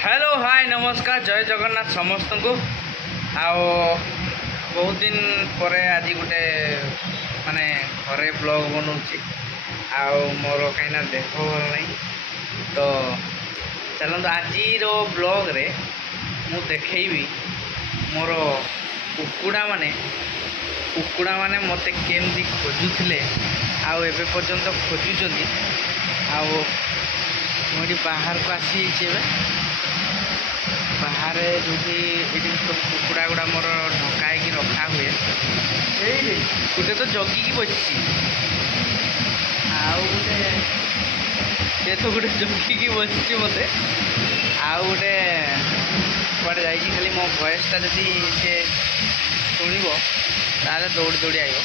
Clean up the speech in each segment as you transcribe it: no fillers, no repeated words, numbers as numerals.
Hello hi नमस्कार जय जगन्नाथ समस्त को आओ बहुत दिन पर आज गोटे माने घरे ब्लॉग बनाऊँगी आओ मोर कहीं देह भल नहीं तो चलते आज ब्लॉग रे मु देखी मोर कुकुड़ा माने मते केमती खोजुले आउ एबे पर्यंत खोजुचंती आउ मुझे बाहर को आसी बाहर जो सब कुकुड़ा गुड़ा मोर ढकाई रखा हुए गोटे तो जगिकी बची आउ गोटे तो गोटे जगिकी बची मत आउ गोटे कड़े जा खाली मो वयसटा जदि से शुणव ताले दौड़ी दौड़ी आइब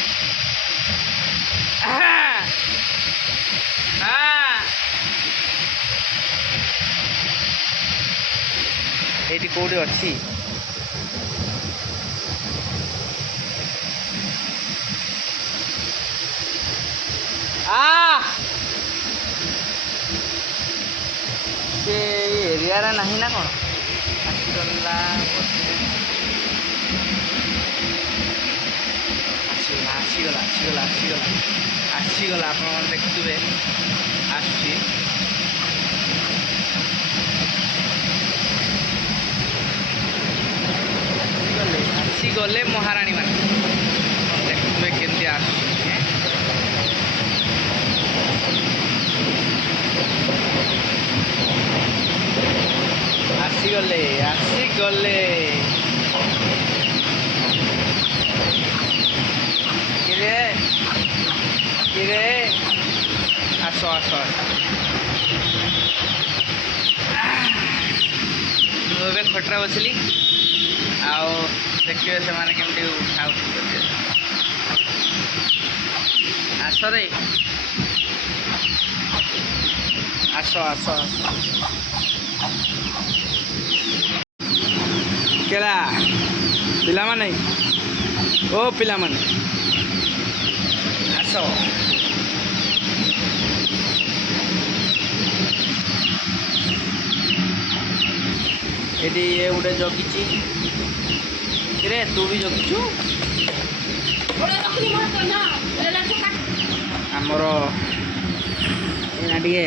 ये कौटी अच्छी से एरिया रे नहीं ना कौन आसीगला आसीगला आसीगला आसीगला आसीगला आप देखुए आसी गले महाराणी मान देखुए केमती आसीगले आसीगले किरे किरे आस आस आस मुझे खटरा बसली आओ देखिए से माने केमती खाऊ आस रे आस आस आस केला पिला माने ओ पिला माने आस ये गोटे जगिची रे तू भी जगिचु आमर टे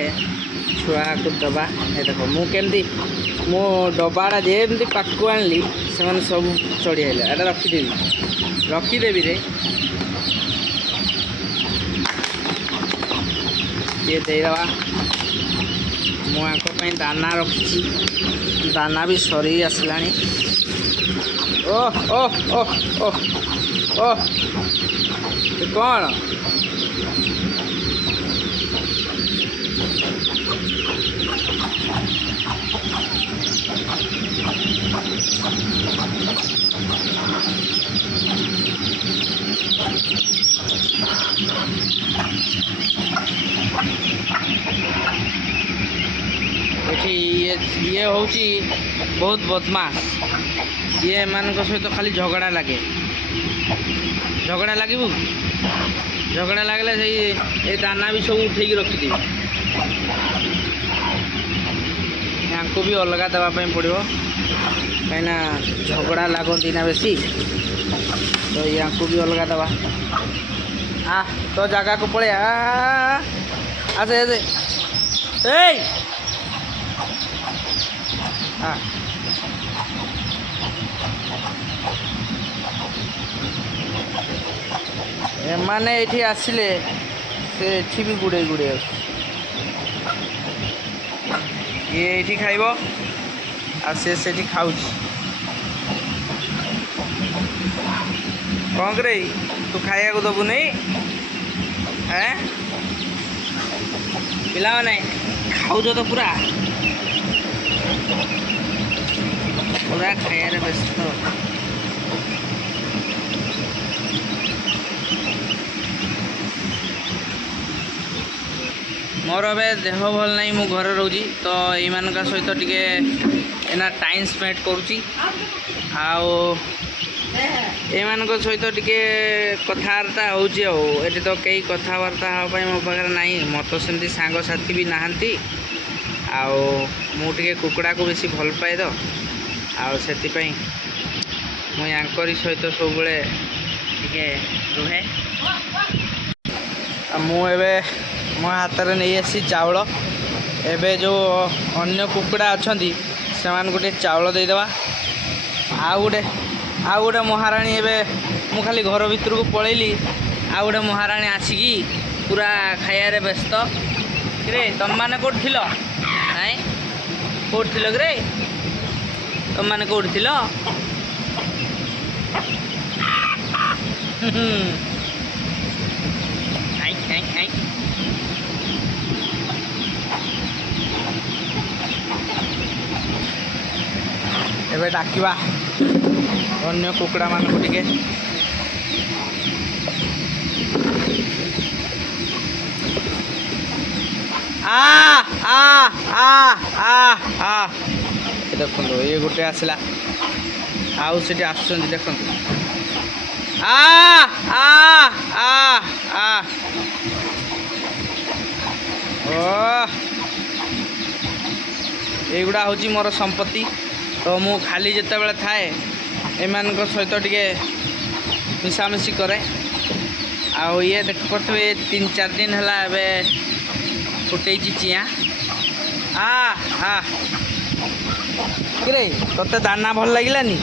छुआ को दबा देख मुझे मो डबाटा जमी पाक आनली से सब चढ़ी आइले एटा रखीदेवी रे ये देवा मुझे दाना रखी दाना भी सरी आसलानी ओह ओह ओह ओह ओह कौन ये हूँ बहुत बदमाश ये मान सहित खाली झगड़ा लगे झगड़ा लगे झगड़ा लगले से ये दाना भी सब उठे रखीदेवी यहाँ भी अलग देवाई पड़ो कहीं झगड़ा लगती ना बेसी तो यहाँ भी अलग दवा तो जगह को पड़े आसे आसे एमाने ये आसिले से एठी भी गुड़े गुड़े ये खाइब आ से खाऊ कौन करे तू खाया को दबु नहीं हैं पिला माने खाऊ तो पूरा पूरा खाया व्यस्त मोर ए देह भल नहीं मु घर रोजी तो ये सहित टिके एना टाइम स्पेंड करुच्ची आओ सहित टिके कथबार्ता होची तो कई कथबार्ता हाँपाई मो पाखे ना मत सेमती सांग साथी भी नहांती ଆଉ ମୁଁ ଟିକେ କୁକୁଡ଼ାକୁ ବେଶୀ ଭଲ ପାଏ ତ ଆଉ ସେଥିପାଇଁ ମୁଁ ୟାଙ୍କରି ସହିତ ସବୁବେଳେ ଟିକେ ରୁହେ। ଆଉ ମୁଁ ଏବେ ମୋ ହାତରେ ନେଇ ଆସିଛି ଚାଉଳ। ଏବେ ଯେଉଁ ଅନ୍ୟ କୁକୁଡ଼ା ଅଛନ୍ତି ସେମାନଙ୍କୁ ଟିକେ ଚାଉଳ ଦେଇଦେବା। ଆଉ ଗୋଟେ ମହାରାଣୀ, ଏବେ ମୁଁ ଖାଲି ଘର ଭିତରକୁ ପଳେଇଲି, ଆଉ ଗୋଟେ ମହାରାଣୀ ଆସିକି ପୁରା ଖାଇବାରେ ବ୍ୟସ୍ତ। କିରେ ତମମାନେ କେଉଁଠି ଥିଲ? ନାଇଁ କେଉଁଠି ଥିଲ କିରେ? ତମମାନେ କେଉଁଠି ଥିଲ? ଏବେ ଡାକିବା ଅନ୍ୟ କୁକୁଡ଼ାମାନଙ୍କୁ ଟିକେ। ଦେଖନ୍ତୁ ଇଏ ଗୋଟେ ଆସିଲା, ଆଉ ସେଠି ଆସୁଛନ୍ତି ଦେଖନ୍ତୁ। এইଗୁଡ଼ା ହେଉଛି ମୋର ସମ୍ପତ୍ତି। ତ ମୁଁ ଖାଲି ଯେତେବେଳେ ଥାଏ ଏମାନଙ୍କ ସହିତ ଟିକେ ମିଶାମିଶି କରେ। ଆଉ ଇଏ ଦେଖିପାରୁଥିବେ 3-4 ଦିନ ହେଲା ଏବେ ଫୁଟେଇଛି ଚିଆଁ। କିରେ ତତେ ଦାନା ଭଲ ଲାଗିଲାନି?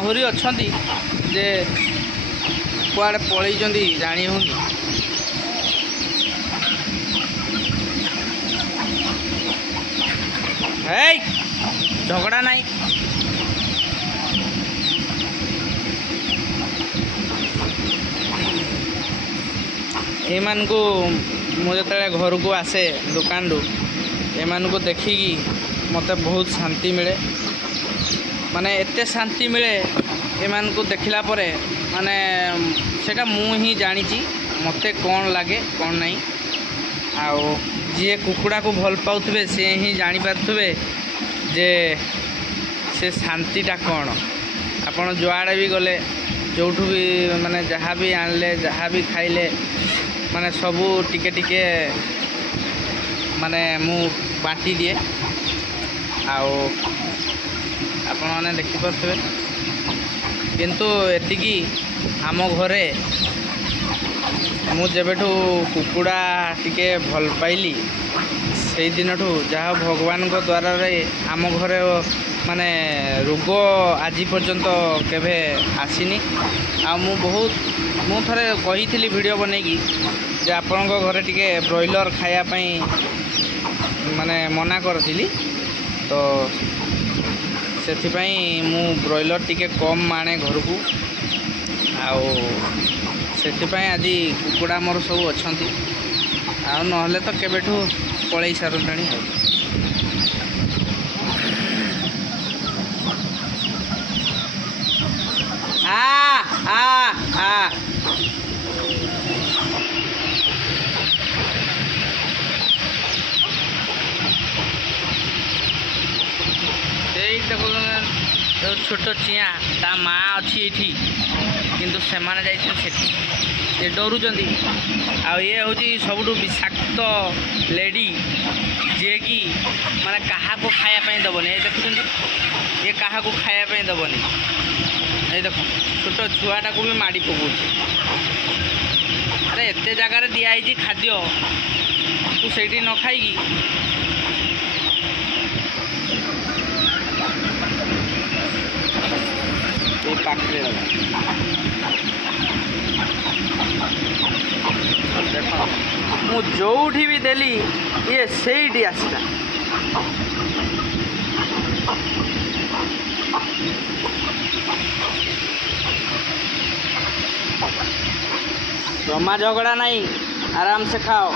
ଆହୁରି ଅଛନ୍ତି ଯେ କୁଆଡ଼େ ପଳେଇଛନ୍ତି ଜାଣି ହେଉନି। ଏଇ ଝଗଡ଼ା ନାହିଁ। ଏମାନଙ୍କୁ ମୁଁ ଯେତେବେଳେ ଘରକୁ ଆସେ ଦୋକାନରୁ, ଏମାନଙ୍କୁ ଦେଖିକି ମୋତେ ବହୁତ ଶାନ୍ତି ମିଳେ। ମାନେ ଏତେ ଶାନ୍ତି ମିଳେ ଏମାନଙ୍କୁ ଦେଖିଲା ପରେ, ମାନେ ସେଇଟା ମୁଁ ହିଁ ଜାଣିଛି ମୋତେ କ'ଣ ଲାଗେ କ'ଣ ନାହିଁ। ଆଉ ଯିଏ କୁକୁଡ଼ାକୁ ଭଲ ପାଉଥିବେ ସେ ହିଁ ଜାଣିପାରୁଥିବେ ଯେ ସେ ଶାନ୍ତିଟା କ'ଣ। ଆପଣ ଯୁଆଡ଼େ ବି ଗଲେ, ଯେଉଁଠୁ ବି ମାନେ ଯାହା ବି ଆଣିଲେ, ଯାହା ବି ଖାଇଲେ, ମାନେ ସବୁ ଟିକେ ଟିକେ ମାନେ ମୁଁ ବାଣ୍ଟି ଦିଏ। ଆଉ ଆପଣମାନେ ଦେଖିପାରୁଥିବେ। କିନ୍ତୁ ଏତିକି, ଆମ ଘରେ ମୁଁ ଯେବେଠୁ କୁକୁଡ଼ା ଟିକେ ଭଲ ପାଇଲି ସେଇ ଦିନଠୁ ଯାହା ଭଗବାନଙ୍କ ଦ୍ୱାରରେ ଆମ ଘରେ ମାନେ ରୋଗ ଆଜି ପର୍ଯ୍ୟନ୍ତ କେବେ ଆସିନି। ଆଉ ମୁଁ ଥରେ କହିଥିଲି ଭିଡ଼ିଓ ବନେଇକି ଯେ ଆପଣଙ୍କ ଘରେ ଟିକେ ବ୍ରଏଲର ଖାଇବା ପାଇଁ ମାନେ ମନା କରିଥିଲି। ତ ସେଥିପାଇଁ ମୁଁ ବ୍ରଏଲର ଟିକେ କମ୍ ଆଣେ ଘରକୁ। ଆଉ ସେଥିପାଇଁ ଆଜି କୁକୁଡ଼ା ମୋର ସବୁ ଅଛନ୍ତି, ଆଉ ନହେଲେ ତ କେବେଠୁ ପଳେଇ ସାରନ୍ତାଣି। ସେଇ ଦେଖୁଛନ୍ତି ଛୋଟ ଚିଆଁ, ତା ମାଆ ଅଛି ଏଇଠି, କିନ୍ତୁ ସେମାନେ ଯାଇଛନ୍ତି ସେଠି, ସେ ଡରୁଛନ୍ତି। ଆଉ ଇଏ ହେଉଛି ସବୁଠୁ ବିଷାକ୍ତ ଲେଡ଼ି, ଯିଏକି ମାନେ କାହାକୁ ଖାଇବା ପାଇଁ ଦେବନି। ଏଇ ଦେଖୁଛନ୍ତି, ଇଏ କାହାକୁ ଖାଇବା ପାଇଁ ଦେବନି। ଏଇ ଦେଖ ଛୋଟ ଛୁଆଟାକୁ ବି ମାଡ଼ି ପକାଉଛି। ଆରେ ଏତେ ଜାଗାରେ ଦିଆହେଇଛି ଖାଦ୍ୟ, ତୁ ସେଇଠି ନ ଖାଇକି ଏଇ ପାଖରେ ଦେଖ, ମୁଁ ଯେଉଁଠି ବି ଦେଲି ଇଏ ସେଇଠି ଆସିଲା। ଜମା ଝଗଡ଼ା ନାହିଁ, ଆରାମସେ ଖାଅ।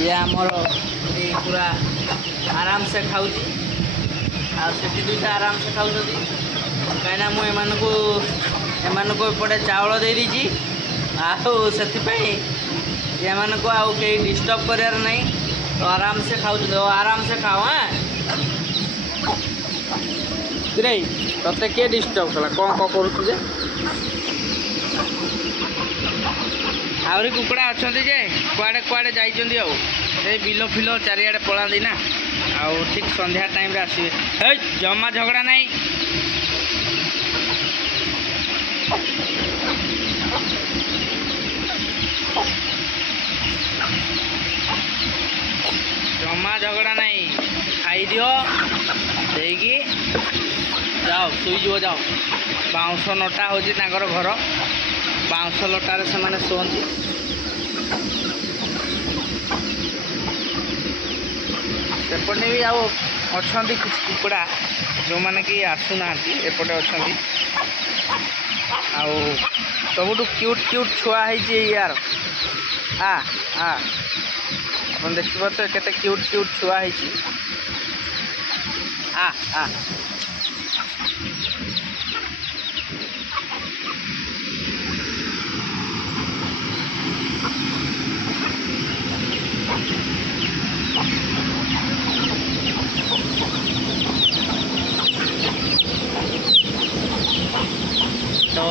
ଇଏ ଆମର ପୁରା ଆରାମସେ ଖାଉଛି, ଆଉ ସେଠି ଦୁଇଟା ଆରାମସେ ଖାଉଛନ୍ତି। କାହିଁକିନା ମୁଁ ଏମାନଙ୍କୁ ଏପଟେ ଚାଉଳ ଦେଇ ଦେଇଛି, ଆଉ ସେଥିପାଇଁ ଏମାନଙ୍କୁ ଆଉ କେହି ଡିଷ୍ଟର୍ବ କରିବାର ନାହିଁ। ତ ଆରାମସେ ଖାଉଛନ୍ତି। ଆରାମସେ ଖାଅ। ରେ ତତେ କିଏ ଡିଷ୍ଟର୍ବ କଲା? କ'ଣ କରୁଛୁ ଯେ? ଆହୁରି କୁକୁଡ଼ା ଅଛନ୍ତି ଯେ କୁଆଡ଼େ କୁଆଡ଼େ ଯାଇଛନ୍ତି। ଆଉ ଏଇ ବିଲ ଫିଲ ଚାରିଆଡ଼େ ପଳାନ୍ତି ନା। ଆଉ ଠିକ୍ ସନ୍ଧ୍ୟା ଟାଇମ୍ରେ ଆସିବେ। ହେଇ ଜମା ଝଗଡ଼ା ନାହିଁ। ଜମା ଝଗଡ଼ା ନାହିଁ। ଖାଇଦିଅ ଦେଇକି ଯାଅ ଶୋଇଯିବ ଯାଅ। ବାଉଁଶ ଲଟା ହେଉଛି ତାଙ୍କର ଘର। ବାଉଁଶ ଲଟାରେ ସେମାନେ ଶୁଅନ୍ତି। ସେପଟେ ବି ଆଉ ଅଛନ୍ତି କିଛି କୁକୁଡ଼ା ଯେଉଁମାନେ କି ଆସୁନାହାନ୍ତି। ଏପଟେ ଅଛନ୍ତି। ଆଉ ସବୁଠୁ କ୍ୟୁଟ୍ କ୍ୟୁଟ୍ ଛୁଆ ହେଇଛି ୟାର। ଆପଣ ଦେଖିପାରୁଥିବେ କେତେ କ୍ୟୁଟ୍ କ୍ୟୁଟ୍ ଛୁଆ ହେଇଛି। ତ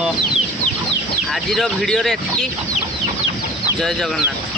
ଆଜିର ଭିଡ଼ିଓରେ ଏତିକି। ଜୟ ଜଗନ୍ନାଥ।